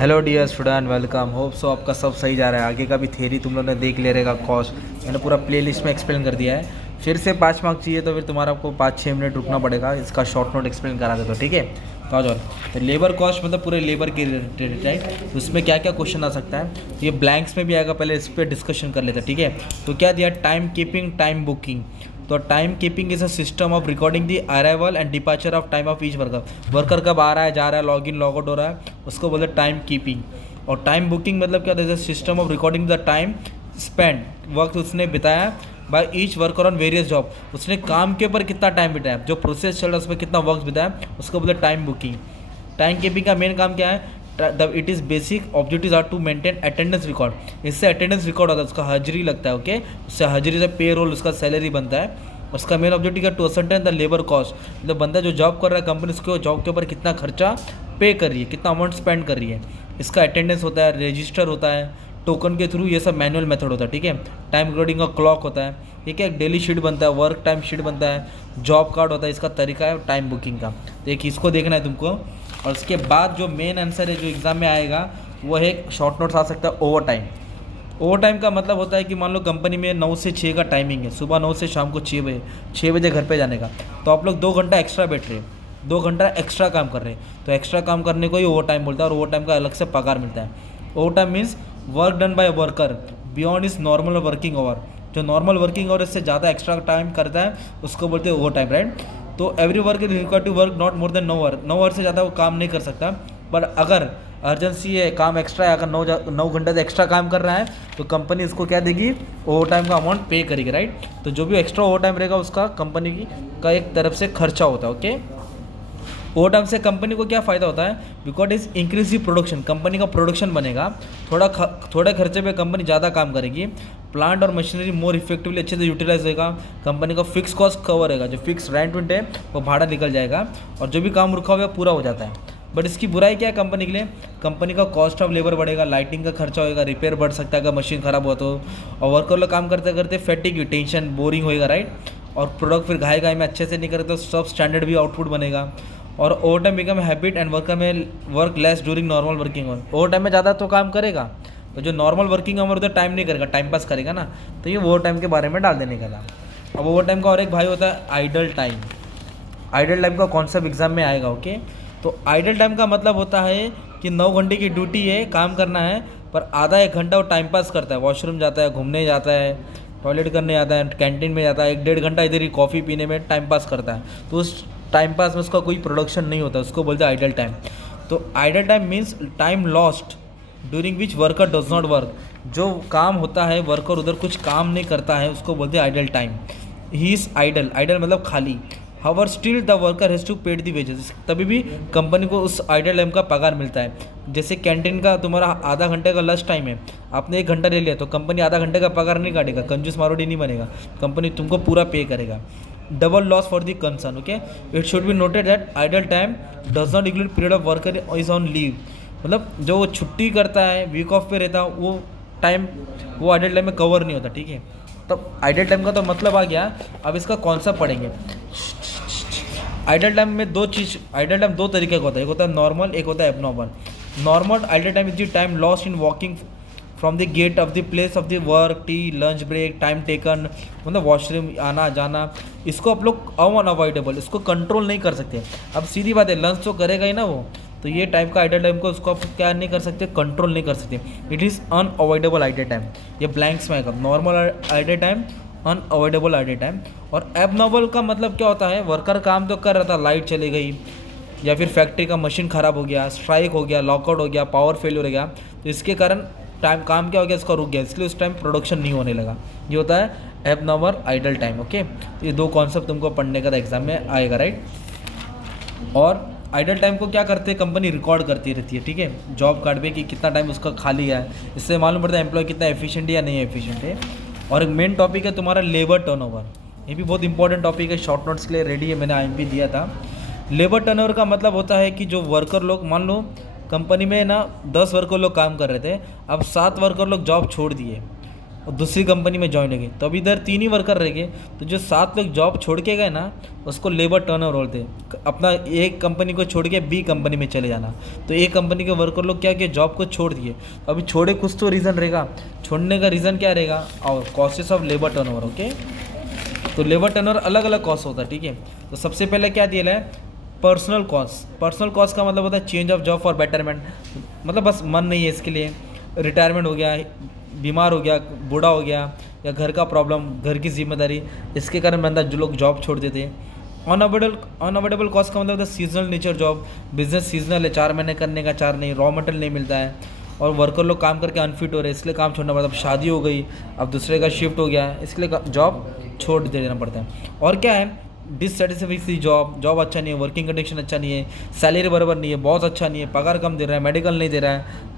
Hello dear student, welcome. Hope so आपका सब सही जा रहा है। आगे का भी थ्योरी तुम लोगों ने देख ले रहेगा। कॉस्ट मैंने पूरा प्लेलिस्ट में एक्सप्लेन कर दिया है। फिर से 5 मार्क्स चाहिए तो फिर तुम्हारा आपको 5-6 मिनट रुकना पड़ेगा। इसका शॉर्ट नोट एक्सप्लेन करा देता हूँ, ठीक है। तो आ जाओ। तो लेबर कॉस्ट मतलब पूरे लेबर के रिलेटेड, राइट। तो उसमें क्या क्या क्वेश्चन आ सकता है, तो ये ब्लैंक्स में भी आएगा। पहले इस पर डिस्कशन कर लेते हैं, ठीक है। तो क्या दिया, टाइम कीपिंग, टाइम बुकिंग। तो time keeping is a system of recording the arrival and departure of time of each worker. Worker कब आ रहा है, जा रहा है, लॉग इन लॉग आउट हो रहा है, उसको बोलते हैं टाइम कीपिंग। और टाइम बुकिंग मतलब क्या होता है, system of recording the time spend, वक्त उसने बिताया by each worker on various job. उसने काम के ऊपर कितना टाइम बिताया, जो प्रोसेस चल रहा है उसमें कितना वक्त बिताया, उसको बोलते हैं टाइम बुकिंग। टाइम कीपिंग का मेन काम क्या है, it is basic objectives are to maintain attendance record. इससे अटेंडेंस रिकॉर्ड होता है, उसका हाजिरी लगता है, ओके। उससे हाजिरी से पे रोल, उसका सैलरी बनता है। उसका मेन ऑब्जेक्टिव है to ascertain the labour cost, मतलब बंदा जो जॉब कर रहा है, कंपनी उसके जॉब के ऊपर कितना खर्चा पे कर रही है, कितना अमाउंट स्पेंड कर रही है। इसका अटेंडेंस होता है, रजिस्टर होता है, टोकन के थ्रू, ये सब मैनुअल मेथड होता है, ठीक है। टाइम रिकॉर्डिंग का क्लॉक होता है, ठीक है। एक डेली शीट बनता है, वर्क टाइम शीट बनता है, जॉब कार्ड होता है। इसका तरीका है टाइम बुकिंग का। तो एक इसको देखना है तुमको। और उसके बाद जो मेन आंसर है जो एग्ज़ाम में आएगा वो है, शॉर्ट नोट्स आ सकता है, ओवर टाइम। ओवर टाइम का मतलब होता है कि मान लो कंपनी में 9 से 6 का टाइमिंग है, सुबह 9 से शाम को 6 बजे, 6 बजे घर पे जाने का। तो आप लोग 2 घंटा एक्स्ट्रा बैठ रहे हैं, 2 घंटा एक्स्ट्रा काम कर रहे हैं, तो एक्स्ट्रा काम करने को ही ओवर टाइम बोलता है। और ओवर टाइम का अलग से पगार मिलता है। Over time means work done by worker beyond is normal working hour. जो नॉर्मल वर्किंग आवर इससे ज़्यादा एक्स्ट्रा टाइम करता है उसको बोलते हैं ओवर टाइम, राइट। तो every work is required to work not more than 9 hour से ज़्यादा वो काम नहीं कर सकता। पर अगर अर्जेंसी है, काम एक्स्ट्रा है, अगर 9 घंटे से एक्स्ट्रा काम कर रहा है तो कंपनी उसको क्या देगी, ओवर टाइम का अमाउंट पे करेगी, राइट। तो जो भी एक्स्ट्रा ओवर टाइम रहेगा उसका कंपनी की का एक तरफ से खर्चा होता है, ओके। ओवर टाइम से कंपनी को क्या फ़ायदा होता है, because is increase production, company का प्रोडक्शन बनेगा। थोड़े खर्चे पे कंपनी ज़्यादा काम करेगी। प्लांट और मशीनरी मोर इफेक्टिवली अच्छे से यूटिलाइज होगा। कंपनी का फिक्स कॉस्ट कवर होगा, जो फिक्स रेंट वेंट है वो भाड़ा निकल जाएगा। और जो भी काम रुका हुआ है पूरा हो जाता है। बट इसकी बुराई क्या है कंपनी के लिए, कंपनी का कॉस्ट ऑफ लेबर बढ़ेगा, लाइटिंग का खर्चा होगा, रिपेयर बढ़ सकता है अगर मशीन ख़राब हुआ तो। और वर्कर लोग काम करते करते फैटिग, टेंशन, बोरिंग होएगा, राइट। और प्रोडक्ट फिर घाय में अच्छे से नहीं करते तो सब स्टैंडर्ड भी आउटपुट बनेगा। और over time become habit and worker में work less during normal working hour. Over time में ज़्यादा तो काम करेगा, तो जो नॉर्मल वर्किंग आवर उधर टाइम नहीं करेगा, टाइम पास करेगा ना। तो ये ओवर टाइम के बारे में डाल देने का था। अब ओवर टाइम का और एक भाई होता है आइडल टाइम। आइडल टाइम का कॉन्सेप्ट एग्जाम में आएगा, ओके। तो आइडल टाइम का मतलब होता है कि 9 घंटे की ड्यूटी है, काम करना है, पर आधा 1 घंटा वो टाइम पास करता है, वॉशरूम जाता है, घूमने जाता है, टॉयलेट करने जाता है, कैंटीन में जाता है, 1-1.5 घंटा इधर ही कॉफ़ी पीने में टाइम पास करता है। तो उस टाइम पास में उसका कोई प्रोडक्शन नहीं होता, उसको बोलते हैं आइडल टाइम। तो idle time means time lost during which worker does not work. जो काम होता है, वर्कर उधर कुछ काम नहीं करता है, उसको बोलते हैं idle time. He is idle, idle मतलब खाली। However still the worker has to paid the wages, तभी भी कंपनी को उस आइडल टाइम का पगार मिलता है। जैसे कैंटीन का तुम्हारा आधा घंटे का लंच टाइम है, आपने 1 घंटा ले लिया तो कंपनी आधा घंटे का पगार नहीं काटेगा, कंजूस मारोडी नहीं बनेगा, कंपनी तुमको पूरा पे करेगा। Double loss for the concern, okay. It should be noted that idle time does not include period of worker is on leave. मतलब जो वो छुट्टी करता है, वीक ऑफ पे रहता है, वो टाइम वो आइडल टाइम में कवर नहीं होता, ठीक है। तब आइडल टाइम का तो मतलब आ गया। अब इसका कॉन्सेप्ट पढ़ेंगे। आइडल टाइम में आइडल टाइम 2 तरीके का होता है, एक होता है नॉर्मल, एक होता है abnormal. Normal idle time is the time lost in walking from the gate of the place of the work, tea, lunch break, time taken, मतलब वॉशरूम आना जाना। इसको आप लोग अनअवॉइडेबल, इसको कंट्रोल नहीं कर सकते। अब सीधी बात है, लंच तो करेगा ही ना वो, तो ये टाइम का आइडल टाइम को उसको आप क्या नहीं कर सकते, कंट्रोल नहीं कर सकते। It is unavoidable idle time. ये ब्लैंक्स में आएगा, normal idle time, unavoidable idle time. और एबनॉर्मल का मतलब क्या होता है, वर्कर काम तो कर रहा था, लाइट चली गई, या फिर फैक्ट्री का मशीन ख़राब हो गया, स्ट्राइक हो गया, लॉकआउट हो गया, पावर फेलियर हो गया, तो इसके कारण काम क्या हो गया, इसका रुक गया, इसलिए उस टाइम प्रोडक्शन नहीं होने लगा। ये होता है एबनॉर्मल आइडल टाइम, ओके। तो ये 2 कॉन्सेप्ट तुमको पढ़ने का एग्जाम में आएगा, राइट। और आइडल टाइम को क्या करते हैं, कंपनी रिकॉर्ड करती रहती है, ठीक है, जॉब कार्ड पे कि कितना टाइम उसका खाली है। इससे मालूम पड़ता है एम्प्लॉय कितना एफिशिएंट है या नहीं एफिशिएंट है। और एक मेन टॉपिक है तुम्हारा लेबर टर्नओवर। ये भी बहुत इंपॉर्टेंट टॉपिक है, शॉर्ट नोट्स के लिए रेडी है, मैंने IMP दिया था। लेबर टर्नओवर का मतलब होता है कि जो वर्कर लोग, मान लो कंपनी में ना 10 वर्कर लोग काम कर रहे थे, अब 7 वर्कर लोग जॉब छोड़ दिए, और दूसरी कंपनी में ज्वाइन हो गए, तो अभी इधर 3 ही वर्कर रह गए। तो जो 7 लोग जॉब छोड़ के गए ना, उसको लेबर टर्नओवर बोलते हैं। अपना एक कंपनी को छोड़ के बी कंपनी में चले जाना। तो एक कंपनी के वर्कर लोग क्या किए, जॉब को छोड़ दिए। अभी छोड़े कुछ तो रीज़न रहेगा, छोड़ने का रीज़न क्या रहेगा, और कॉस्टेस ऑफ लेबर टर्नओवर। ओके, तो लेबर टर्नओवर अलग अलग कॉस्ट होता है, ठीक है। तो सबसे पहले क्या दिया है, पर्सनल कॉस्ट। पर्सनल कॉस्ट का मतलब होता है change of job for betterment, मतलब बस मन नहीं है इसके लिए, रिटायरमेंट हो गया, बीमार हो गया, बूढ़ा हो गया, या घर का प्रॉब्लम, घर की जिम्मेदारी, इसके कारण बंदा जो लोग जॉब छोड़ देते हैं। अनअवॉइडेबल कॉस्ट का मतलब होता है seasonal nature job, business seasonal है, 4 महीने करने का 4 नहीं, रॉ मटेरियल नहीं मिलता है, और वर्कर लोग काम करके अनफिट हो रहे हैं, इसलिए काम छोड़ना पड़ता है। अब शादी हो गई, अब दूसरे का शिफ्ट हो गया है, इसलिए जॉब छोड़ देना पड़ता है। और क्या है, डिससेटिस्फैक्ट्री जॉब अच्छा नहीं है, वर्किंग कंडीशन अच्छा नहीं है, सैलरी बराबर नहीं है, बहुत अच्छा नहीं है, पगार कम दे रहा है, मेडिकल नहीं दे रहा है,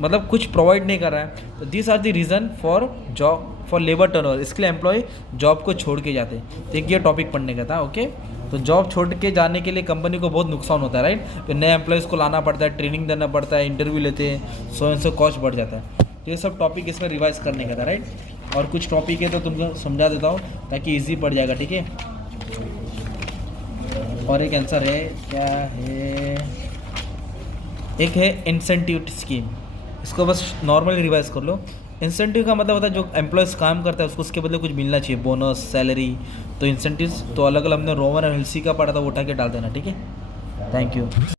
मतलब कुछ प्रोवाइड नहीं कर रहा है। तो this are the reason for job for labour turnover, इसके लिए एम्प्लॉय जॉब को छोड़ के जाते हैं। तो एक ये टॉपिक पढ़ने का था। ओके, तो जॉब छोड़ के जाने के लिए कंपनी को बहुत नुकसान होता है, राइट। फिर नए एम्प्लॉयज़ को लाना पड़ता है, ट्रेनिंग देना पड़ता है, इंटरव्यू लेते हैं, सो एंड सो कॉस्ट बढ़ जाता है। तो ये सब टॉपिक इसमें रिवाइज करने का था, राइट। और कुछ टॉपिक है तो तुमको समझा देता हूँ ताकि ईजी पड़ जाएगा, ठीक है। और एक आंसर है, क्या है, एक है इंसेंटिव स्कीम, इसको बस नॉर्मली रिवाइज कर लो। इंसेंटिव का मतलब होता है जो एम्प्लॉयज़ काम करता है उसको उसके बदले कुछ मिलना चाहिए, बोनस, सैलरी। तो इंसेंटिव्स तो अलग अलग हमने रोमन और एलसी का पढ़ा था, वो उठा के डाल देना, ठीक है। Thank you.